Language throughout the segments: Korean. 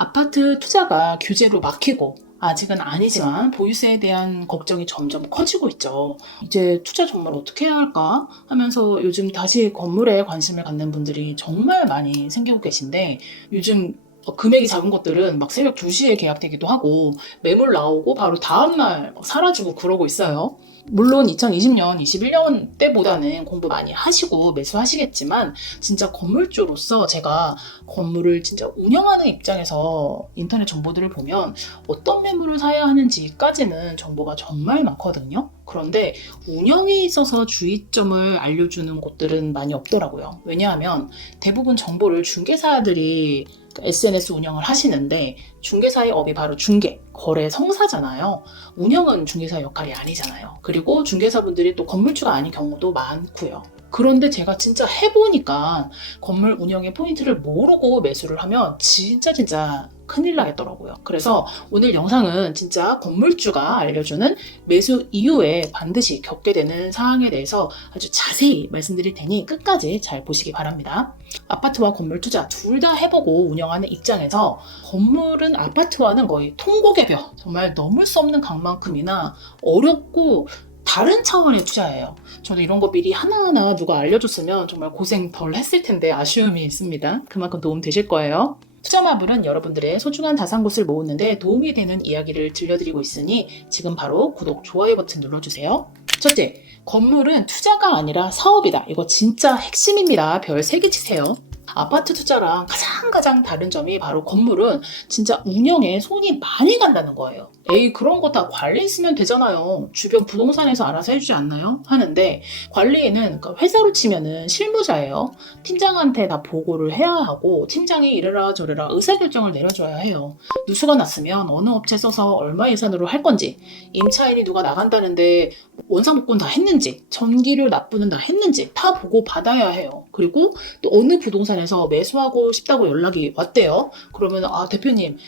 아파트 투자가 규제로 막히고 아직은 아니지만 보유세에 대한 걱정이 점점 커지고 있죠. 이제 투자 정말 어떻게 해야 할까 하면서 요즘 다시 건물에 관심을 갖는 분들이 정말 많이 생기고 계신데, 요즘 금액이 작은 것들은 막 새벽 2시에 계약되기도 하고 매물 나오고 바로 다음날 막 사라지고 그러고 있어요. 물론 2020년, 21년 때보다는 공부 많이 하시고 매수하시겠지만, 진짜 건물주로서 제가 건물을 진짜 운영하는 입장에서 인터넷 정보들을 보면 어떤 매물을 사야 하는지까지는 정보가 정말 많거든요. 그런데 운영에 있어서 주의점을 알려주는 곳들은 많이 없더라고요. 왜냐하면 대부분 정보를 중개사들이 SNS 운영을 하시는데, 중개사의 업이 바로 중개, 거래 성사잖아요. 운영은 중개사 역할이 아니잖아요. 그리고 중개사분들이 또 건물주가 아닌 경우도 많고요. 그런데 제가 진짜 해보니까 건물 운영의 포인트를 모르고 매수를 하면 진짜 큰일 나겠더라고요. 그래서 오늘 영상은 진짜 건물주가 알려주는 매수 이후에 반드시 겪게 되는 사항에 대해서 아주 자세히 말씀드릴 테니 끝까지 잘 보시기 바랍니다. 아파트와 건물 투자 둘 다 해보고 운영하는 입장에서 건물은 아파트와는 거의 통곡의 벽, 정말 넘을 수 없는 강만큼이나 어렵고 다른 차원의 투자예요. 저도 이런 거 미리 하나하나 누가 알려줬으면 정말 고생 덜 했을 텐데 아쉬움이 있습니다. 그만큼 도움 되실 거예요. 투자마블은 여러분들의 소중한 자산곳을 모으는데 도움이 되는 이야기를 들려드리고 있으니 지금 바로 구독, 좋아요 버튼 눌러주세요. 첫째, 건물은 투자가 아니라 사업이다. 이거 진짜 핵심입니다. 별 3개 치세요. 아파트 투자랑 가장 다른 점이 바로 건물은 진짜 운영에 손이 많이 간다는 거예요. 에이, 그런 거 다 관리 있으면 되잖아요. 주변 부동산에서 알아서 해주지 않나요? 하는데, 관리에는 회사로 치면은 실무자예요. 팀장한테 다 보고를 해야 하고, 팀장이 이래라 저래라 의사결정을 내려줘야 해요. 누수가 났으면 어느 업체 써서 얼마 예산으로 할 건지, 임차인이 누가 나간다는데 원상복구는 다 했는지, 전기료 납부는 다 했는지 다 보고 받아야 해요. 그리고 또 어느 부동산에서 매수하고 싶다고 연락이 왔대요. 그러면 대표님,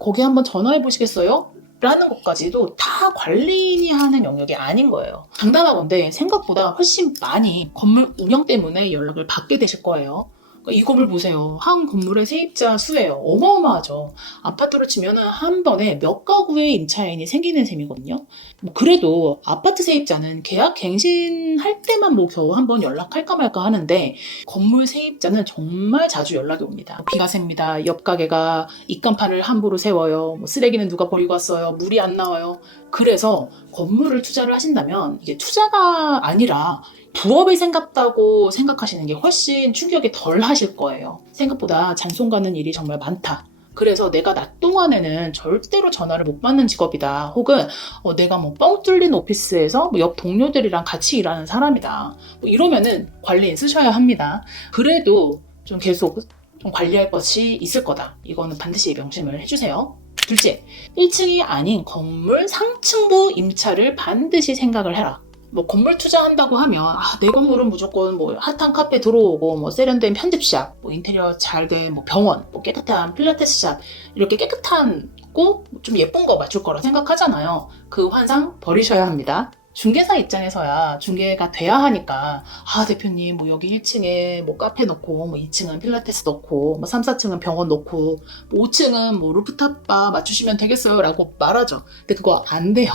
거기 한번 전화해 보시겠어요? 라는 것까지도 다 관리인이 하는 영역이 아닌 거예요. 장담하건대 생각보다 훨씬 많이 건물 운영 때문에 연락을 받게 되실 거예요. 이 건물 보세요. 한 건물의 세입자 수예요. 어마어마하죠. 아파트로 치면 한 번에 몇 가구의 임차인이 생기는 셈이거든요. 그래도 아파트 세입자는 계약 갱신할 때만 겨우 한 번 연락할까 말까 하는데, 건물 세입자는 정말 자주 연락이 옵니다. 비가 셉니다. 옆 가게가 입간판을 함부로 세워요. 쓰레기는 누가 버리고 왔어요. 물이 안 나와요. 그래서 건물을 투자를 하신다면 이게 투자가 아니라 부업을 생각다고 생각하시는 게 훨씬 충격이 덜 하실 거예요. 생각보다 잔손 가는 일이 정말 많다. 그래서 내가 낮 동안에는 절대로 전화를 못 받는 직업이다. 혹은 내가 뻥 뚫린 오피스에서 옆 동료들이랑 같이 일하는 사람이다. 이러면은 관리인 쓰셔야 합니다. 그래도 좀 계속 좀 관리할 것이 있을 거다. 이거는 반드시 명심을 해주세요. 둘째, 1층이 아닌 건물 상층부 임차를 반드시 생각을 해라. 건물 투자한다고 하면 내 건물은 무조건 핫한 카페 들어오고 세련된 편집샵, 인테리어 잘된 병원, 깨끗한 필라테스샵, 이렇게 깨끗한 고 좀 예쁜 거 맞출 거라 생각하잖아요. 그 환상 버리셔야 합니다. 중개사 입장에서야 중개가 돼야 하니까 대표님 여기 1층에 카페 넣고 2층은 필라테스 넣고 3, 4층은 병원 넣고 5층은 루프탑바 맞추시면 되겠어요 라고 말하죠. 근데 그거 안 돼요.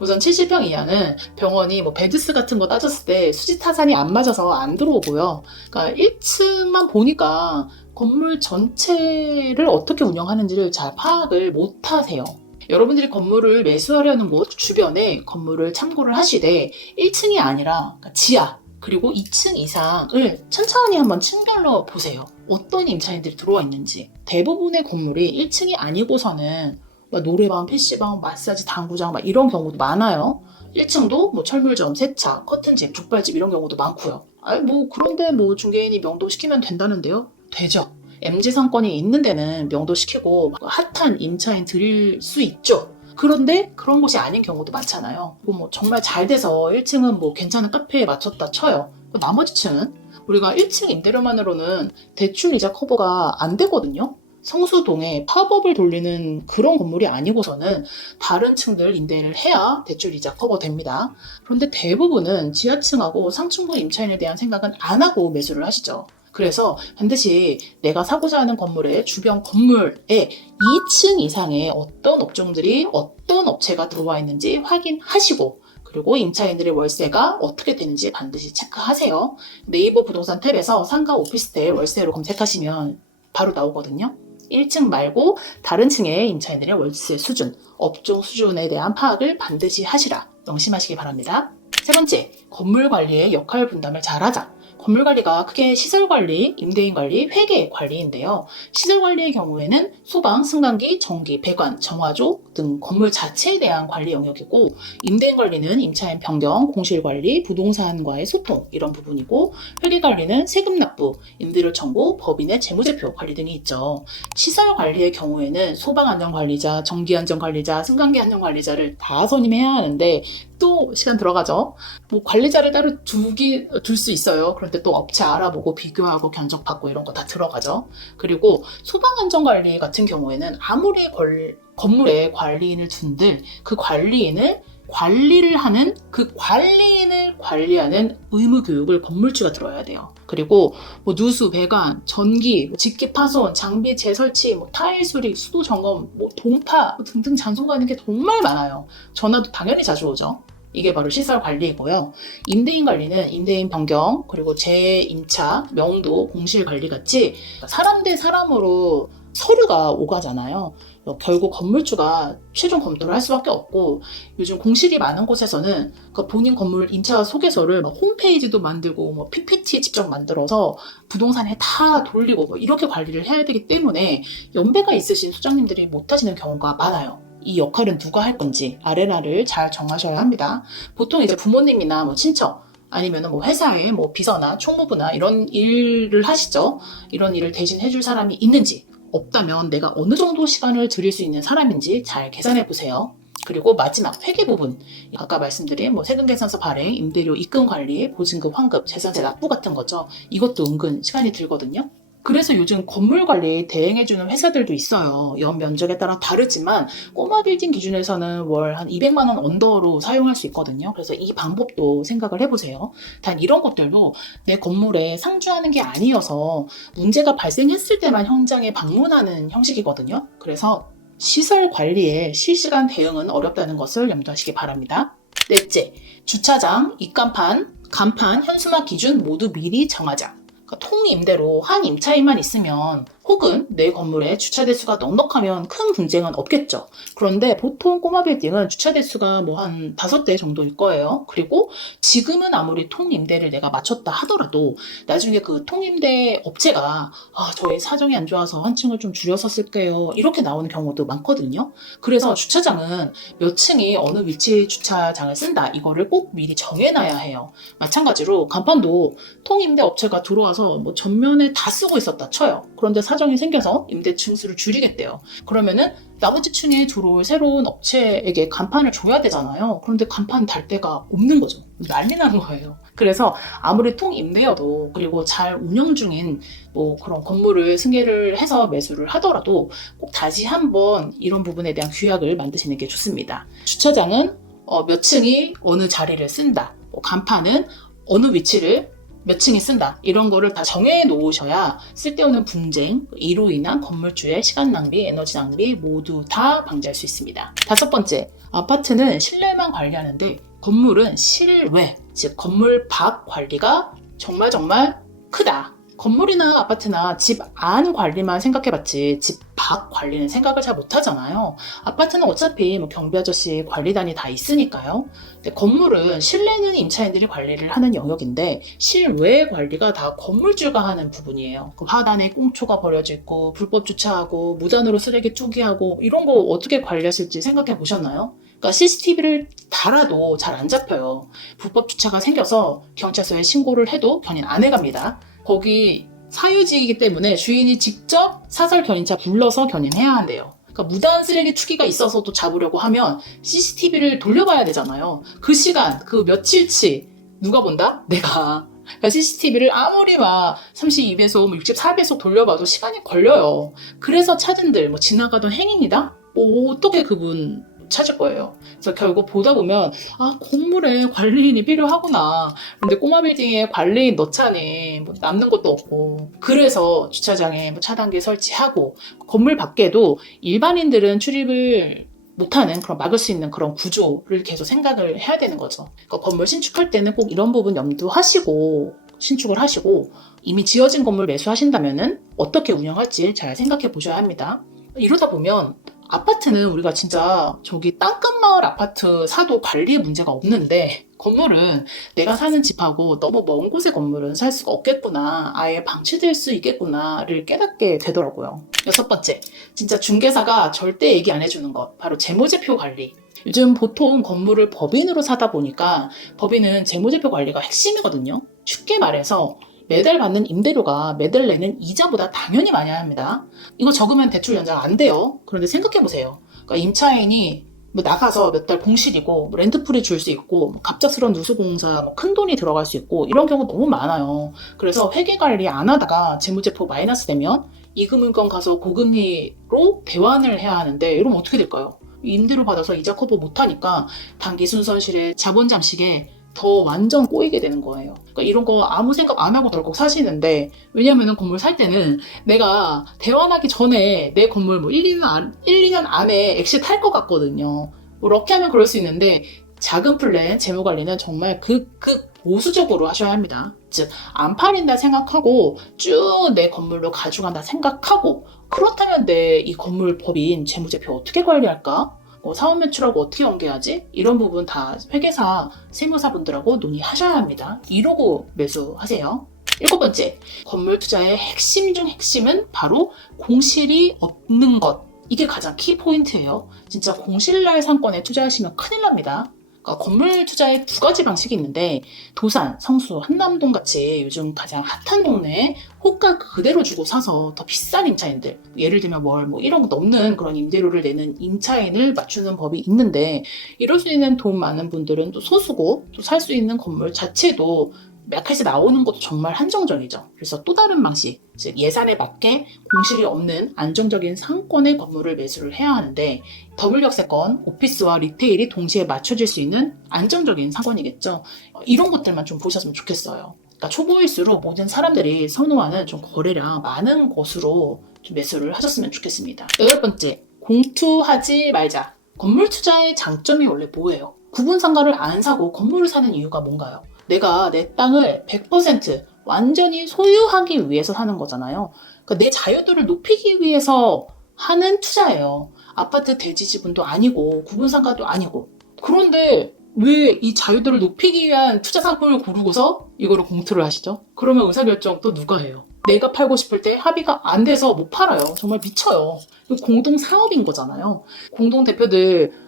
우선 70평 이하는 병원이 베드스 같은 거 따졌을 때 수지 타산이 안 맞아서 안 들어오고요. 그러니까 1층만 보니까 건물 전체를 어떻게 운영하는지를 잘 파악을 못 하세요. 여러분들이 건물을 매수하려는 곳 주변에 건물을 참고를 하시되 1층이 아니라 지하 그리고 2층 이상을 천천히 한번 층별로 보세요. 어떤 임차인들이 들어와 있는지. 대부분의 건물이 1층이 아니고서는 노래방, PC방, 마사지, 당구장 이런 경우도 많아요. 1층도 철물점, 세차, 커튼집, 족발집 이런 경우도 많고요. 그런데 중개인이 명도시키면 된다는데요? 되죠. MZ 상권이 있는 데는 명도시키고 핫한 임차인 드릴 수 있죠. 그런데 그런 곳이 아닌 경우도 많잖아요. 정말 잘 돼서 1층은 괜찮은 카페에 맞췄다 쳐요. 나머지 층은 우리가 1층 임대료만으로는 대출 이자 커버가 안 되거든요. 성수동에 팝업을 돌리는 그런 건물이 아니고서는 다른 층들 임대를 해야 대출 이자 커버됩니다. 그런데 대부분은 지하층하고 상층부 임차인에 대한 생각은 안 하고 매수를 하시죠. 그래서 반드시 내가 사고자 하는 건물의 주변 건물에 2층 이상의 어떤 업종들이 어떤 업체가 들어와 있는지 확인하시고 그리고 임차인들의 월세가 어떻게 되는지 반드시 체크하세요. 네이버 부동산 탭에서 상가 오피스텔 월세로 검색하시면 바로 나오거든요. 1층 말고 다른 층의 임차인들의 월세 수준, 업종 수준에 대한 파악을 반드시 하시라. 명심하시기 바랍니다. 세 번째, 건물 관리의 역할 분담을 잘하자. 건물 관리가 크게 시설 관리, 임대인 관리, 회계 관리인데요. 시설 관리의 경우에는 소방, 승강기, 전기, 배관, 정화조 등 건물 자체에 대한 관리 영역이고, 임대인 관리는 임차인 변경, 공실 관리, 부동산과의 소통 이런 부분이고, 회계 관리는 세금 납부, 임대료 청구, 법인의 재무제표 관리 등이 있죠. 시설 관리의 경우에는 소방 안전 관리자, 전기 안전 관리자, 승강기 안전 관리자를 다 선임해야 하는데 또 시간 들어가죠. 뭐 관리자를 따로 둘 수 있어요. 그런데 또 업체 알아보고 비교하고 견적받고 이런 거 다 들어가죠. 그리고 소방안전관리 같은 경우에는 아무리 건물에 관리인을 둔들 그 관리인을 관리하는 의무 교육을 건물주가 들어야 돼요. 그리고 뭐 누수, 배관, 전기, 직기 파손, 장비 재설치, 타일 수리, 수도 점검, 동파 등등 잔소가는 게 정말 많아요. 전화도 당연히 자주 오죠. 이게 바로 시설 관리이고요. 임대인 관리는 임대인 변경, 그리고 재임차, 명도, 공실 관리 같이 사람 대 사람으로 서류가 오가잖아요. 결국 건물주가 최종 검토를 할 수밖에 없고, 요즘 공실이 많은 곳에서는 본인 건물 임차 소개서를 홈페이지도 만들고 PPT 직접 만들어서 부동산에 다 돌리고 이렇게 관리를 해야 되기 때문에 연배가 있으신 소장님들이 못 하시는 경우가 많아요. 이 역할은 누가 할 건지 아레나를 잘 정하셔야 합니다. 보통 이제 부모님이나 친척 아니면 회사에 비서나 총무부나 이런 일을 하시죠. 이런 일을 대신 해줄 사람이 있는지, 없다면 내가 어느 정도 시간을 들일 수 있는 사람인지 잘 계산해 보세요. 그리고 마지막 회계 부분, 아까 말씀드린 세금계산서 발행, 임대료 입금 관리, 보증금 환급, 재산세 납부 같은 거죠. 이것도 은근 시간이 들거든요. 그래서 요즘 건물 관리 대행해주는 회사들도 있어요. 연 면적에 따라 다르지만 꼬마 빌딩 기준에서는 월 한 200만 원 언더로 사용할 수 있거든요. 그래서 이 방법도 생각을 해보세요. 단 이런 것들도 내 건물에 상주하는 게 아니어서 문제가 발생했을 때만 현장에 방문하는 형식이거든요. 그래서 시설 관리에 실시간 대응은 어렵다는 것을 염두하시기 바랍니다. 넷째, 주차장, 입간판, 간판, 현수막 기준 모두 미리 정하자. 통임대로 한 임차인만 있으면 혹은 내 건물에 주차 대수가 넉넉하면 큰 분쟁은 없겠죠. 그런데 보통 꼬마 빌딩은 주차 대수가 한 5대 정도일 거예요. 그리고 지금은 아무리 통임대를 내가 맞췄다 하더라도 나중에 그 통임대 업체가 저희 사정이 안 좋아서 한 층을 좀 줄여서 쓸게요. 이렇게 나오는 경우도 많거든요. 그래서 주차장은 몇 층이 어느 위치 주차장을 쓴다. 이거를 꼭 미리 정해놔야 해요. 마찬가지로 간판도 통임대 업체가 들어와서 전면에 다 쓰고 있었다 쳐요. 그런데 사정이 생겨서 임대 층수를 줄이겠대요. 그러면은 나머지 층에 들어올 새로운 업체에게 간판을 줘야 되잖아요. 그런데 간판 달 데가 없는 거죠. 난리 나는 거예요. 그래서 아무리 통임대여도, 그리고 잘 운영 중인 그런 건물을 승계를 해서 매수를 하더라도 꼭 다시 한번 이런 부분에 대한 규약을 만드시는 게 좋습니다. 주차장은 몇 층이 어느 자리를 쓴다. 간판은 어느 위치를 몇 층에 쓴다. 이런 거를 다 정해 놓으셔야 쓸데없는 분쟁, 이로 인한 건물주의 시간 낭비, 에너지 낭비 모두 다 방지할 수 있습니다. 5번째, 아파트는 실내만 관리하는데 건물은 실외, 즉 건물 밖 관리가 정말 크다. 건물이나 아파트나 집 안 관리만 생각해봤지 집 밖 관리는 생각을 잘 못하잖아요. 아파트는 어차피 경비 아저씨 관리단이 다 있으니까요. 근데 건물은 실내는 임차인들이 관리를 하는 영역인데 실외 관리가 다 건물주가 하는 부분이에요. 그 하단에 꽁초가 버려져 있고 불법 주차하고 무단으로 쓰레기 투기하고 이런 거 어떻게 관리하실지 생각해 보셨나요? 그러니까 CCTV를 달아도 잘 안 잡혀요. 불법 주차가 생겨서 경찰서에 신고를 해도 견인 안 해갑니다. 거기 사유지이기 때문에 주인이 직접 사설 견인차 불러서 견인해야 한대요. 그러니까 무단 쓰레기 투기가 있어서도 잡으려고 하면 CCTV를 돌려봐야 되잖아요. 그 시간, 그 며칠치 누가 본다? 내가. 그러니까 CCTV를 아무리 32배속, 64배속 돌려봐도 시간이 걸려요. 그래서 차진들 지나가던 행인이다? 어떻게 그분 찾을 거예요. 그래서 결국 보다 보면 건물에 관리인이 필요하구나. 근데 꼬마 빌딩에 관리인 넣자니 뭐 남는 것도 없고, 그래서 주차장에 뭐 차단기 설치하고, 건물 밖에도 일반인들은 출입을 못하는 그런 막을 수 있는 그런 구조를 계속 생각을 해야 되는 거죠. 그러니까 건물 신축할 때는 꼭 이런 부분 염두하시고 신축을 하시고, 이미 지어진 건물 매수하신다면은 어떻게 운영할지 잘 생각해 보셔야 합니다. 이러다 보면 아파트는 우리가 진짜 저기 땅끝마을 아파트 사도 관리에 문제가 없는데, 건물은 내가 사는 집하고 너무 먼 곳의 건물은 살 수가 없겠구나, 아예 방치될 수 있겠구나를 깨닫게 되더라고요. 6번째, 진짜 중개사가 절대 얘기 안 해주는 것, 바로 재무제표 관리. 요즘 보통 건물을 법인으로 사다 보니까 법인은 재무제표 관리가 핵심이거든요. 쉽게 말해서 매달 받는 임대료가 매달 내는 이자보다 당연히 많이 합니다. 이거 적으면 대출 연장 안 돼요. 그런데 생각해보세요. 그러니까 임차인이 뭐 나가서 몇 달 공실이고 뭐 렌트프리 줄 수 있고 뭐 갑작스러운 누수공사 뭐 큰 돈이 들어갈 수 있고 이런 경우 너무 많아요. 그래서 회계관리 안 하다가 재무제표 마이너스 되면 이금융권 가서 고금리로 대환을 해야 하는데, 이러면 어떻게 될까요? 임대료 받아서 이자 커버 못하니까 단기 순손실에 자본 잠식에 더 완전 꼬이게 되는 거예요. 그러니까 이런 거 아무 생각 안 하고 덜컥 사시는데, 왜냐면은 건물 살 때는 내가 대환하기 전에 내 건물 뭐 1-2년 안에 엑시트 할 것 같거든요. 뭐 럭키하면 그럴 수 있는데, 작은 플랜 재무관리는 정말 보수적으로 하셔야 합니다. 즉, 안 팔린다 생각하고 쭉 내 건물로 가져간다 생각하고, 그렇다면 내 이 건물 법인 재무제표 어떻게 관리할까? 사업 매출하고 어떻게 연계하지? 이런 부분 다 회계사, 세무사분들하고 논의하셔야 합니다. 이러고 매수하세요. 7번째, 건물 투자의 핵심 중 핵심은 바로 공실이 없는 것. 이게 가장 키포인트예요. 진짜 공실날 상권에 투자하시면 큰일 납니다. 그러니까 건물 투자에 2가지 방식이 있는데, 도산, 성수, 한남동 같이 요즘 가장 핫한 동네에 호가 그대로 주고 사서 더 비싼 임차인들, 예를 들면 월 1억 넘는 그런 임대료를 내는 임차인을 맞추는 법이 있는데, 이럴 수 있는 돈 많은 분들은 또 소수고, 또 살 수 있는 건물 자체도 마켓에 나오는 것도 정말 한정적이죠. 그래서 또 다른 방식, 즉 예산에 맞게 공실이 없는 안정적인 상권의 건물을 매수를 해야 하는데, 더블 역세권, 오피스와 리테일이 동시에 맞춰질 수 있는 안정적인 상권이겠죠. 이런 것들만 좀 보셨으면 좋겠어요. 그러니까 초보일수록 모든 사람들이 선호하는 좀 거래량 많은 곳으로 좀 매수를 하셨으면 좋겠습니다. 8번째, 공투하지 말자. 건물 투자의 장점이 원래 뭐예요? 구분상가를 안 사고 건물을 사는 이유가 뭔가요? 내가 내 땅을 100% 완전히 소유하기 위해서 사는 거잖아요. 그러니까 내 자유도를 높이기 위해서 하는 투자예요. 아파트 대지 지분도 아니고 구분상가도 아니고. 그런데 왜 이 자유도를 높이기 위한 투자 상품을 고르고서 이거를 공투를 하시죠? 그러면 의사결정 또 누가 해요? 내가 팔고 싶을 때 합의가 안 돼서 못 팔아요. 정말 미쳐요. 공동 사업인 거잖아요. 공동 대표들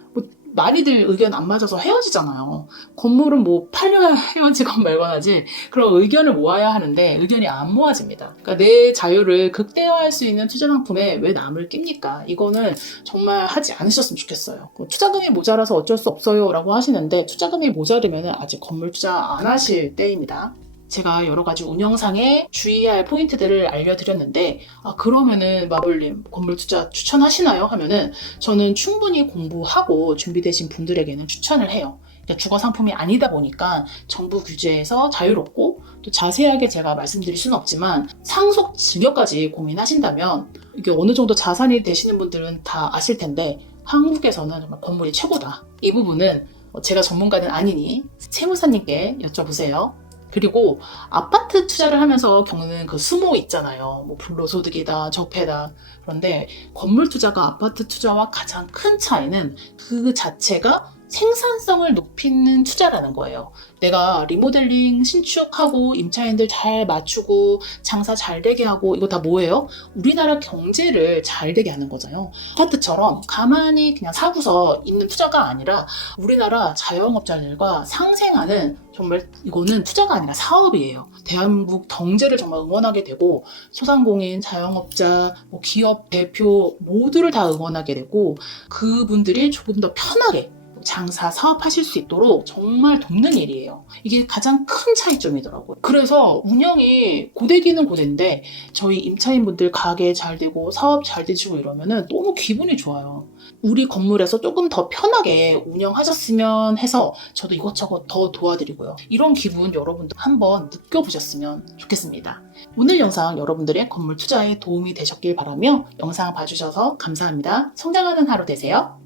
많이들 의견 안 맞아서 헤어지잖아요. 건물은 뭐 팔려야 헤어지건 말건 하지, 그런 의견을 모아야 하는데 의견이 안 모아집니다. 그러니까 내 자유를 극대화할 수 있는 투자 상품에 왜 남을 낍니까? 이거는 정말 하지 않으셨으면 좋겠어요. 투자금이 모자라서 어쩔 수 없어요 라고 하시는데, 투자금이 모자르면 아직 건물 투자 안 하실 때입니다. 제가 여러 가지 운영상에 주의할 포인트들을 알려드렸는데, 그러면은 마블님 건물 투자 추천하시나요? 하면은 저는 충분히 공부하고 준비되신 분들에게는 추천을 해요. 그러니까 주거 상품이 아니다 보니까 정부 규제에서 자유롭고, 또 자세하게 제가 말씀드릴 수는 없지만 상속 증여까지 고민하신다면, 이게 어느 정도 자산이 되시는 분들은 다 아실 텐데, 한국에서는 정말 건물이 최고다. 이 부분은 제가 전문가는 아니니 세무사님께 여쭤보세요. 그리고 아파트 투자를 하면서 겪는 그 수모 있잖아요. 뭐 불로소득이다, 적폐다. 그런데 건물 투자가 아파트 투자와 가장 큰 차이는 그 자체가 생산성을 높이는 투자라는 거예요. 내가 리모델링 신축하고 임차인들 잘 맞추고 장사 잘 되게 하고, 이거 다 뭐예요? 우리나라 경제를 잘 되게 하는 거잖아요. 아파트처럼 가만히 그냥 사고서 있는 투자가 아니라 우리나라 자영업자들과 상생하는, 정말 이거는 투자가 아니라 사업이에요. 대한민국 경제를 정말 응원하게 되고, 소상공인, 자영업자, 기업 대표 모두를 다 응원하게 되고, 그분들이 조금 더 편하게 장사, 사업하실 수 있도록 정말 돕는 일이에요. 이게 가장 큰 차이점이더라고요. 그래서 운영이 고되기는 고된데 저희 임차인분들 가게 잘 되고 사업 잘 되시고 이러면은 너무 기분이 좋아요. 우리 건물에서 조금 더 편하게 운영하셨으면 해서 저도 이것저것 더 도와드리고요. 이런 기분 여러분도 한번 느껴보셨으면 좋겠습니다. 오늘 영상 여러분들의 건물 투자에 도움이 되셨길 바라며 영상 봐주셔서 감사합니다. 성장하는 하루 되세요.